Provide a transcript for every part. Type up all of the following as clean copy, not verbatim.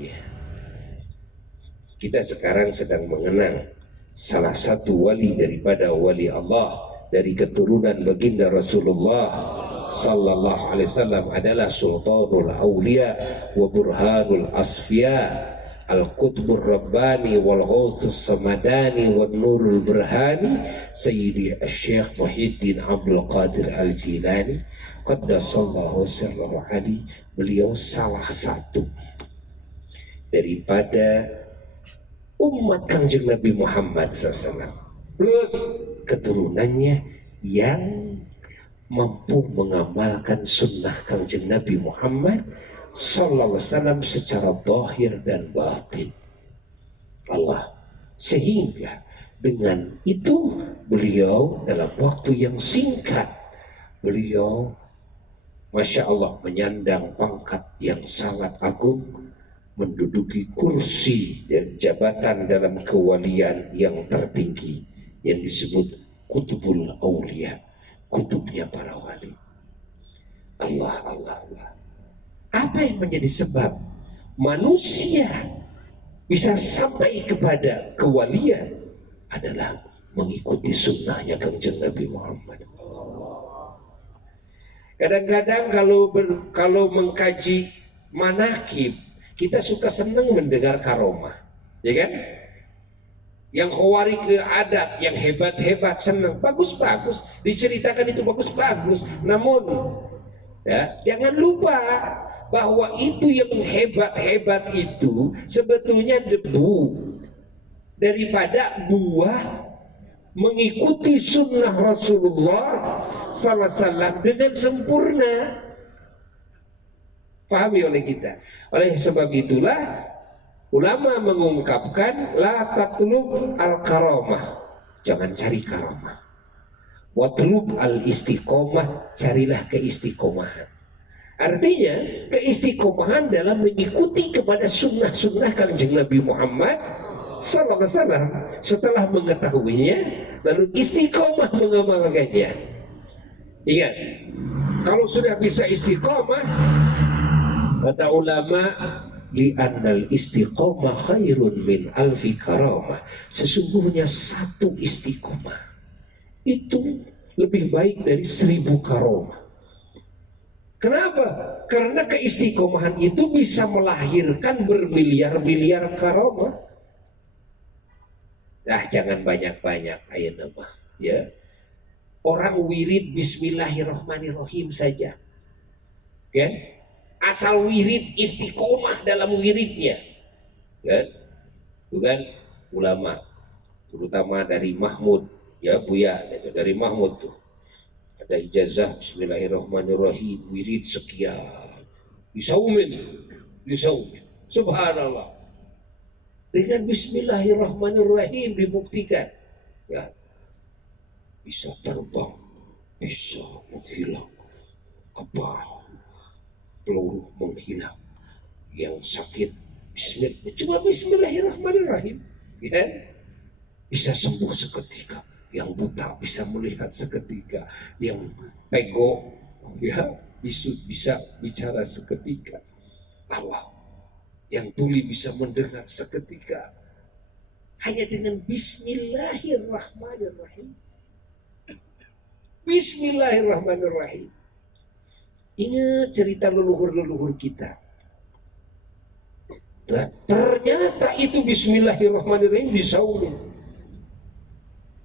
Ya. Kita sekarang sedang mengenang salah satu wali daripada wali Allah dari keturunan baginda Rasulullah sallallahu alaihi wasallam adalah Sultanul Aulia wa Burhanul Asfiya Al-Qutbur Rabbani wal Ghauthus Samadani wal Nurul Burhani Sayyidi Syekh Muhyiddin Abdul Qadir Al-Jilani qaddasallahu sirrahu ali. Beliau salah satu daripada umat Kanjeng Nabi Muhammad SAW plus keturunannya yang mampu mengamalkan sunnah Kanjeng Nabi Muhammad sallallahu alaihi wasallam secara zahir dan batin. Allah, sehingga dengan itu beliau dalam waktu yang singkat beliau Masya Allah menyandang pangkat yang sangat agung, menduduki kursi dan jabatan dalam kewalian yang tertinggi yang disebut Kutubul Aulia, kutubnya para wali. Allah. Apa yang menjadi sebab manusia bisa sampai kepada kewalian adalah mengikuti sunnahnya Kanjeng Nabi Muhammad. Kadang-kadang kalau mengkaji manakib, kita suka senang mendengar karomah, ya kan? Yang khawarij adat, yang hebat-hebat senang, bagus-bagus, diceritakan itu bagus-bagus. Namun, ya, jangan lupa bahwa itu yang hebat-hebat itu sebetulnya debu daripada buah mengikuti sunnah Rasulullah sallallahu alaihi wasallam dengan sempurna. Pahami oleh kita. Oleh sebab itulah ulama mengungkapkan la tatlub al-karamah, jangan cari karamah. Watlub al-istiqomah, carilah keistiqomahan. Artinya keistiqomahan dalam mengikuti kepada sunnah-sunnah Kanjeng Nabi Muhammad sallallahu alaihi wasallam. Setelah mengetahuinya lalu istiqomah mengamalkannya. Ingat, kalau sudah bisa istiqomah, kata ulama, li'annal istiqomah khairun min alfi karamah. Sesungguhnya satu istiqomah itu lebih baik dari 1000 karamah. Kenapa? Karena keistiqomahan itu bisa melahirkan bermiliar-miliar karamah. Jangan banyak-banyak ayo nama. Ya. Orang wirid bismillahirrahmanirrahim saja. Kan? Asal wirid istiqomah dalam wiridnya. Kan? Itu kan ulama terutama dari Mahmud, ya Buya, itu dari Mahmud tuh. Ada ijazah bismillahirrahmanirrahim, wirid sekian, disaumin. Subhanallah. Dengan bismillahirrahmanirrahim dibuktikan, ya, bisa terbang, bisa menghilang kebal, peluru menghilang, yang sakit bismillahirrahmanirrahim, ya, bisa sembuh seketika. Yang buta bisa melihat seketika, yang pego ya bisa bicara seketika. Allah, yang tuli bisa mendengar seketika. Hanya dengan bismillahirrahmanirrahim. Bismillahirrahmanirrahim. Ingat cerita leluhur-leluhur kita. Dan ternyata itu bismillahirrahmanirrahim disaumin.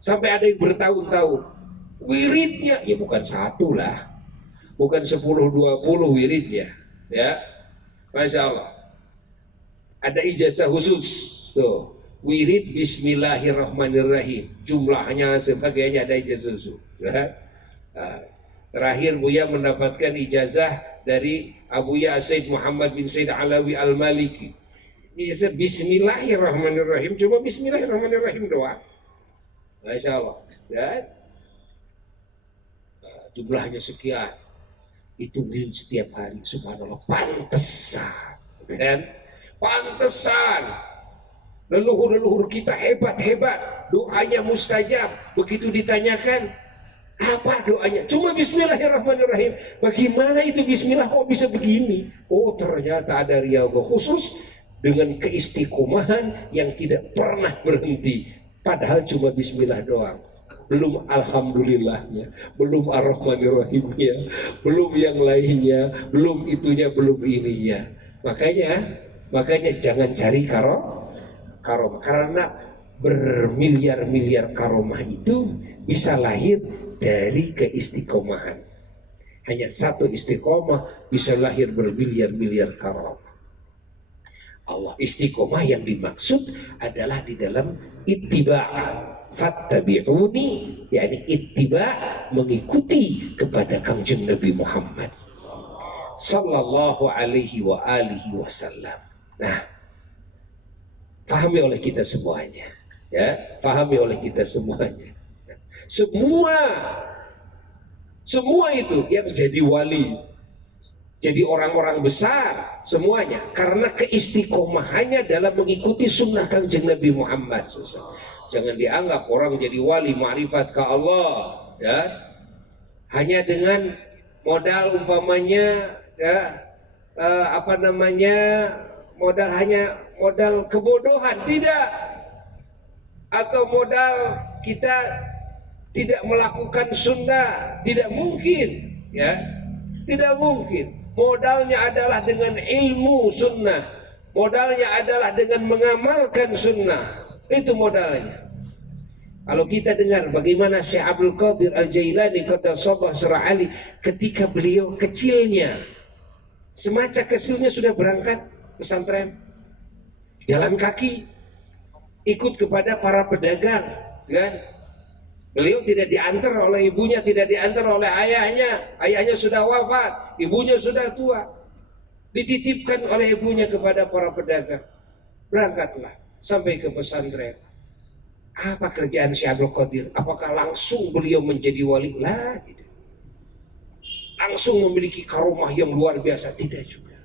Sampai ada yang bertahun-tahun wiridnya, ya bukan satu lah, bukan 10-20 wiridnya, ya, Masya Allah. Ada ijazah khusus tuh, wirid bismillahirrahmanirrahim, jumlahnya sebagainya, ada ijazah khusus, ya. Terakhir Buya mendapatkan ijazah dari Abuya Said Muhammad bin Said Alawi Al-Maliki, ijazah bismillahirrahmanirrahim, cuma bismillahirrahmanirrahim doang. Masya Allah, ya. Jumlahnya sekian, itu wirid setiap hari. Subhanallah, pantesan, kan? Pantesan leluhur-leluhur kita hebat-hebat, doanya mustajab. Begitu ditanyakan apa doanya, cuma bismillahirrahmanirrahim. Bagaimana itu bismillah kok bisa begini? Oh, ternyata ada riyadhah khusus dengan keistiqomahan yang tidak pernah berhenti, padahal cuma bismillah doang, belum alhamdulillahnya, belum ar-rahmanir-rahimnya, belum yang lainnya, belum itunya, belum ininya. Makanya jangan cari karomah, karena bermiliar-miliar karomah itu bisa lahir dari keistiqomahan. Hanya satu istiqomah bisa lahir bermiliar-miliar karomah. Allah istiqomah yang dimaksud adalah di dalam ittiba', fattabi'uni, yakni ittiba', mengikuti kepada Kangjeng Nabi Muhammad sallallahu alaihi wa alihi wasallam. Nah, pahami oleh kita semuanya, ya, pahami oleh kita semuanya. Semua itu yang jadi wali, jadi orang-orang besar semuanya karena keistiqomahannya dalam mengikuti sunnah Kangjeng Nabi Muhammad SAW. Jangan dianggap orang jadi wali ma'rifat ke Allah ya hanya dengan modal umpamanya ya modal kebodohan, tidak, atau modal kita tidak melakukan sunnah, tidak mungkin ya, tidak mungkin. Modalnya adalah dengan ilmu sunnah, modalnya adalah dengan mengamalkan sunnah, itu modalnya. Kalau kita dengar bagaimana Syekh Abdul Qadir Al-Jailani qaddasallahu sirra ali, ketika beliau kecilnya, semacam kecilnya sudah berangkat pesantren, jalan kaki, ikut kepada para pedagang, kan? Beliau tidak diantar oleh ibunya, tidak diantar oleh ayahnya. Ayahnya sudah wafat, ibunya sudah tua. Dititipkan oleh ibunya kepada para pedagang. Berangkatlah sampai ke pesantren. Apa kerjaan Syekh Abdul Qadir? Apakah langsung beliau menjadi wali? Lah, tidak. Langsung memiliki karomah yang luar biasa? Tidak juga.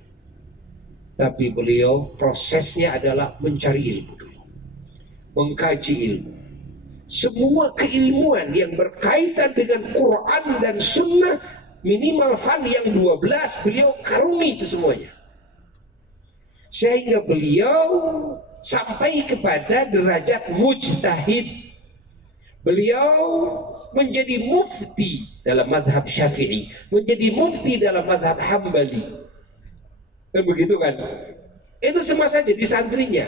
Tapi beliau prosesnya adalah mencari ilmu dulu, mengkaji ilmu. Semua keilmuan yang berkaitan dengan Quran dan Sunnah, minimal fan yang 12, beliau karungi itu semuanya. Sehingga beliau sampai kepada derajat mujtahid. Beliau menjadi mufti dalam madhab Syafi'i, menjadi mufti dalam madhab Hambali. Dan begitu kan? Itu semasa jadi santrinya.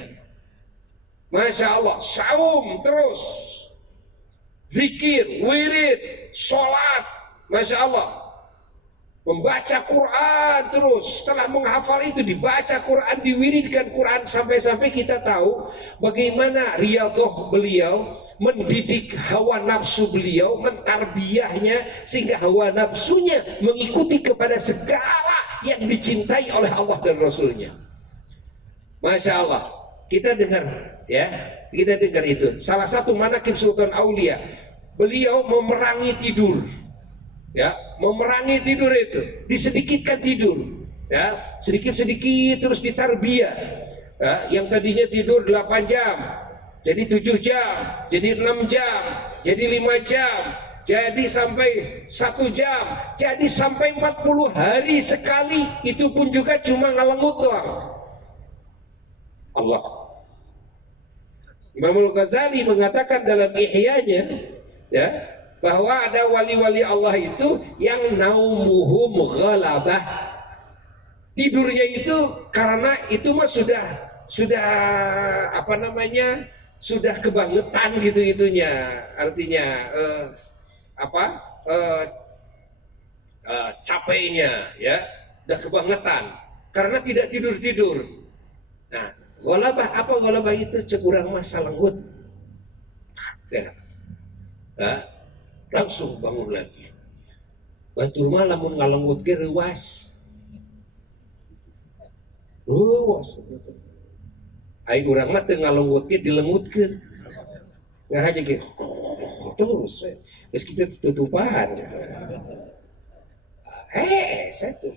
Masya Allah, saum terus, zikir, wirid, sholat, Masya Allah, membaca Quran terus. Setelah menghafal itu dibaca Quran, diwiridkan Quran, sampai-sampai kita tahu bagaimana riyadhah beliau, mendidik hawa nafsu beliau, mentarbiyahnya sehingga hawa nafsunya mengikuti kepada segala yang dicintai oleh Allah dan Rasulnya. Masya Allah, kita dengar ya, kita dengar itu. Salah satu manaqib Sultan Aulia, beliau memerangi tidur. Ya, memerangi tidur itu, disedikitkan tidur, ya, sedikit-sedikit terus ditarbiyah. Ya, yang tadinya tidur 8 jam, jadi 7 jam, jadi 6 jam, jadi 5 jam, jadi sampai 1 jam, jadi sampai 40 hari sekali, itu pun juga cuma ngalengut doang. Allah. Imam Al-Ghazali mengatakan dalam Ihya'nya, ya, bahwa ada wali-wali Allah itu yang naumuhum ghalabah, tidurnya itu karena itu mah sudah apa namanya, sudah kebangetan gitu itunya, artinya capeknya ya, udah kebangetan karena tidak tidur. Nah, ghalabah, apa ghalabah itu? Cekurang masa lenggut ya. Nah, langsung bangun lagi. Batur mah lamun ngalenggut ge reuwas. Ai urang mah teu ngalenggut ge dilengutkeun. Ngahaja ge terus geus kita tutupan. Satu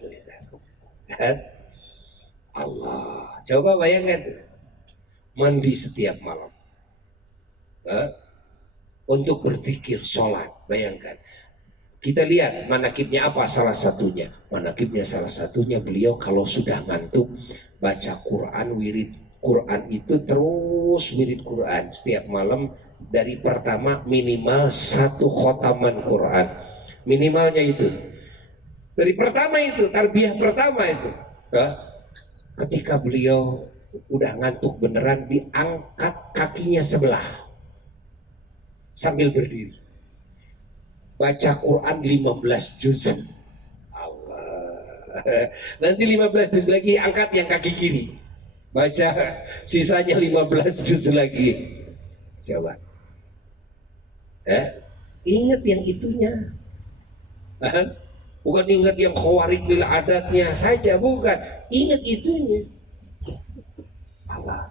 Allah, coba bayangkan mandi setiap malam. Untuk berzikir, sholat, bayangkan. Kita lihat manaqibnya apa salah satunya. Manaqibnya salah satunya beliau kalau sudah ngantuk baca Quran wirid Quran itu terus wirid Quran setiap malam, dari pertama minimal 1 khotaman Quran, minimalnya itu. Dari pertama itu, tarbiyah pertama itu, ketika beliau udah ngantuk beneran, diangkat kakinya sebelah sambil berdiri, baca Quran 15 juz. Allah. Nanti 15 juz lagi, angkat yang kaki kiri, baca sisanya 15 juz lagi. Coba ingat yang itunya, bukan ingat yang khawarij bil adatnya saja, bukan, ingat itunya. Allah.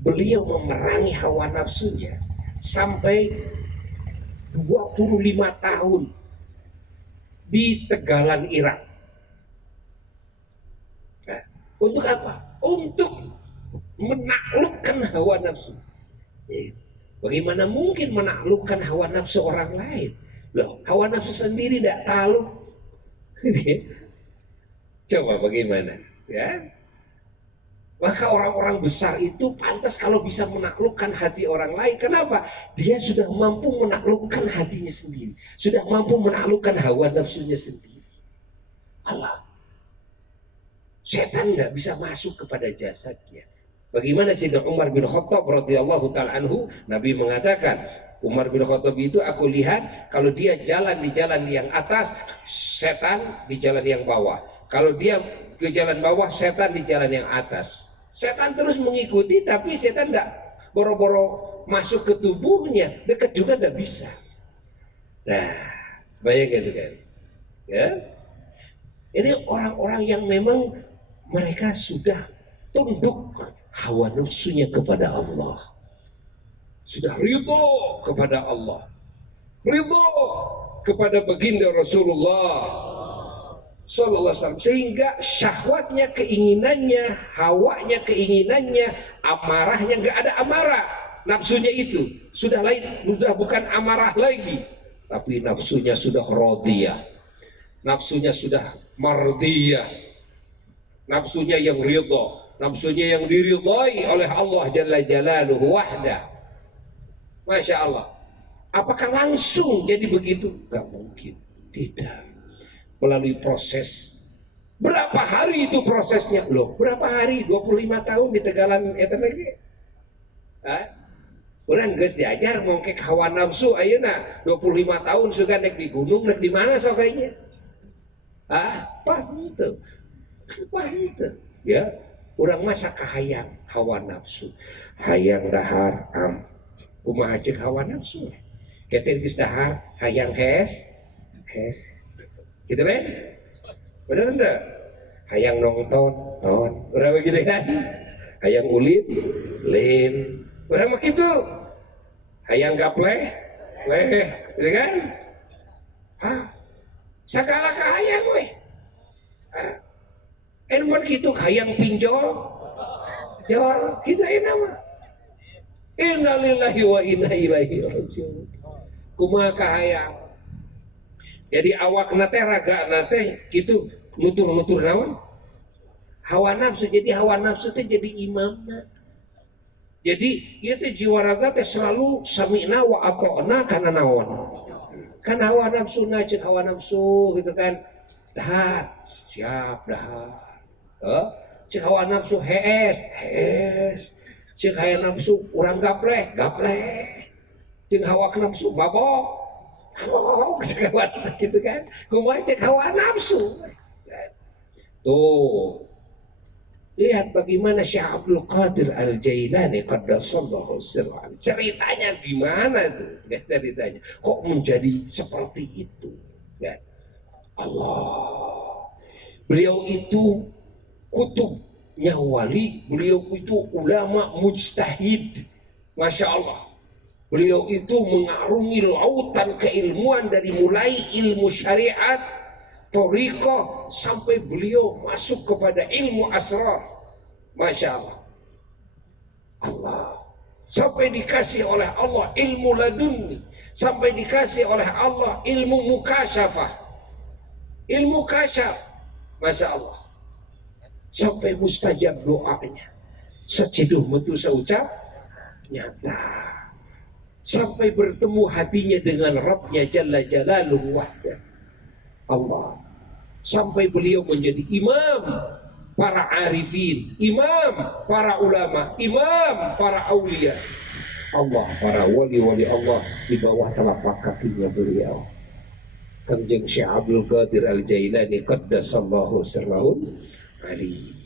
Beliau memerangi hawa nafsunya sampai 25 tahun di Tegalan, Irak. Untuk apa? Untuk menaklukkan hawa nafsu. Bagaimana mungkin menaklukkan hawa nafsu orang lain? Loh, hawa nafsu sendiri tidak takluk. Coba bagaimana? Ya. Maka orang-orang besar itu pantas kalau bisa menaklukkan hati orang lain. Kenapa? Dia sudah mampu menaklukkan hatinya sendiri, sudah mampu menaklukkan hawa nafsunya sendiri. Allah. Setan nggak bisa masuk kepada jasadnya. Bagaimana Sayyidina Umar bin Khattab radhiyallahu ta'ala anhu, Nabi mengatakan, Umar bin Khattab itu aku lihat kalau dia jalan di jalan yang atas, setan di jalan yang bawah. Kalau dia ke jalan bawah, setan di jalan yang atas. Setan terus mengikuti, tapi setan tidak boro-boro masuk ke tubuhnya, dekat juga tidak bisa. Nah, bayangkan itu kan, ya. Ini orang-orang yang memang mereka sudah tunduk hawa nafsunya kepada Allah, sudah ridho kepada Allah, ridho kepada baginda Rasulullah Sallallahu Alaihi Wasallam, sehingga syahwatnya, keinginannya, hawanya, keinginannya, amarahnya nggak ada amarah. Nafsunya itu sudah lain, sudah bukan amarah lagi, tapi nafsunya sudah radiyah, nafsunya sudah mardiyah, nafsunya yang ridho, nafsunya yang diridhai oleh Allah Jalla Jalaluhu wahda. Masya Allah. Apakah langsung jadi begitu? Gak mungkin, tidak. Melalui proses. Berapa hari itu prosesnya? Loh, berapa hari? 25 tahun di Tegalan itu lagi. Orang geus diajar mongkek hawa nafsu ayeuna 25 tahun sudah naik di gunung, naik di mana sokainya? Apa itu? Apa itu? Ya, urang masa kahayang hawa nafsu. Hayang dahar kumaha ceuk hawa nafsu. Ketir geus dahar hayang hes. Gitu kan? Bener enggak? Hayang nonton, berapa gitu kan? Hayang ulin, lin, berapa gitu? Hayang gapleh, gitu kan? Segala kahayang weh. Enak gitu, hayang pinjol, jol, gitu enak mah. Inna lillahi wa inna ilaihi rajiun. Kumaha kahayang. Jadi awak nate raga nate gitu nutur naon hawa nafsu. Jadi hawa nafsu teh jadi imamna. Jadi ieu teh jiwa raga teh selalu sami'na wa ata'na kana naon, kan hawa nafsu ceuk hawa nafsu gitu kan, dahar siap dahar, ceuk hawa nafsu hees ceuk hawa nafsu urang gapleh ceuk hawa nafsu mabok segala gitu kan, kumaha cek hawa nafsu. Tuh, lihat bagaimana Syekh Abdul Qadir Al-Jailani qaddasallahu sirran. Ceritanya gimana tuh? Ceritanya kok menjadi seperti itu? Ya. Allah. Beliau itu kutubnya wali, beliau itu ulama mujtahid. Masya Allah. Beliau itu mengarungi lautan keilmuan dari mulai ilmu syariat, thariqah, sampai beliau masuk kepada ilmu asrar. Masya Allah. Allah. Sampai dikasih oleh Allah ilmu laduni. Sampai dikasih oleh Allah ilmu mukasyafah. Ilmu kasyaf. Masya Allah. Sampai mustajab doanya. Seceduh metu saucap nyata. Sampai bertemu hatinya dengan Rabbnya Jalla Jalaluhu wahda Allah. Sampai beliau menjadi imam para arifin, imam para ulama, imam para aulia Allah, para wali-wali Allah di bawah telapak kakinya beliau. Kanjeng Syekh Abdul Qadir Al-Jailani qaddasallahu sirrahul ali.